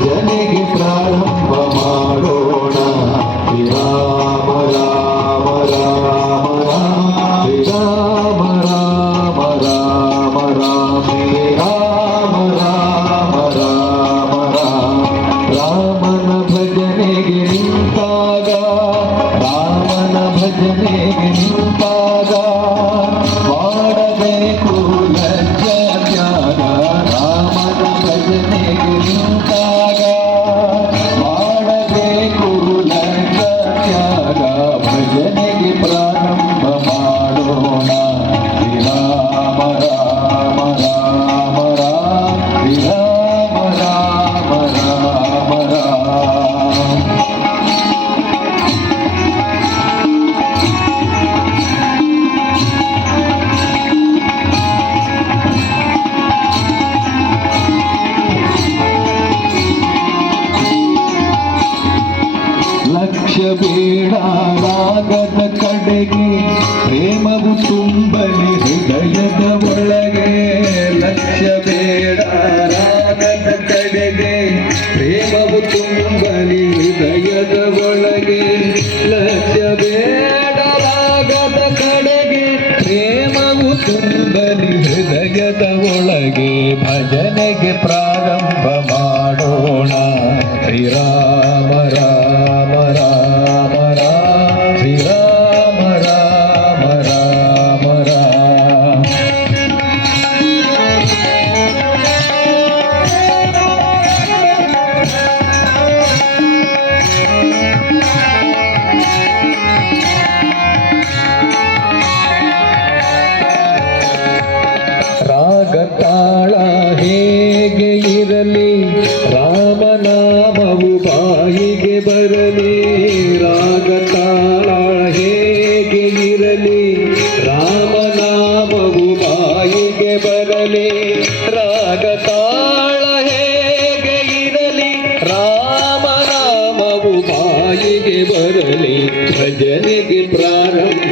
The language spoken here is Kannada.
ಭಜನೆಗೆ ಪ್ರಾರಂಭ ಮಾಡೋಣ. ರಾಮ ರಾಮ ರಾಮ ರಾಮ ರಾಮ ರಾಮ ರಾಮ ರಾಮ ರಾಮ ರಾಮ ರಾಮ ರಾಮನ ಭಜನೆಗೆ ನಿಂತಾಗ ರಾಮನ ಭಜನೆಗೆ ನಿಂತಾಗ ಮಾಡಬೇಕು ಲಜ್ಜ ತ್ಯಾಗ. ರಾಮನ ಭಜನೆಗೆ ನಿಂತಾಗ ಮಾಡಬೇಕು ಲಜ್ಜ ತ್ಯಾಗ. ಭಜನೆಗೆ ಪ್ರಾರಂಭ ಮಾಡೋಣ. ರಾಮ ರಾಮ ರಾಮ ರಾಮ ರಾಮ ರಾಮ ರಾಮ. ಲಕ್ಷ್ಯ ಬೇಡ ರಾಗದ ಕಡೆಗೆ ಪ್ರೇಮವು ತುಂಬಲಿ ಹೃದಯದ ಒಳಗೆ. ಲಕ್ಷ್ಯ ಬೇಡ ರಾಗದ ಕಡೆಗೆ ಪ್ರೇಮವು ತುಂಬಲಿ ಹೃದಯದ ಒಳಗೆ. ಲಕ್ಷ್ಯ ಬೇಡ ರಾಗದ ಕಡೆಗೆ ಪ್ರೇಮವು ತುಂಬಲಿ ಹೃದಯದ ಒಳಗೆ. ಭಜನೆಗೆ ಪ್ರಾರಂಭ ಮಾಡೋಣ. ಶ್ರೀರಾಮ ರಾಮ ರಾಮ ರಾಮ ಶ್ರೀರಾಮ ರಾಮ ರಾಮ ರಾಮ. ರಾಗ ತಾಳ ಹೇಗೆ ಇರಲಿ ರಾಮನಾಮವು ಬಾಯಿಗೆ ಬರಲಿ. ರಾಗ ತಾಳ ಹೇಗೆ ಇರಲಿ ರಾಮನಾಮವು ಬಾಯಿಗೆ ಬರಲಿ. ರಾಗ ತಾಳ ಹೇಗೆ ಇರಲಿ ರಾಮನಾಮವು ಬಾಯಿಗೆ ಬರಲಿ. ಭಜನೆಗೆ ಪ್ರಾರಂಭ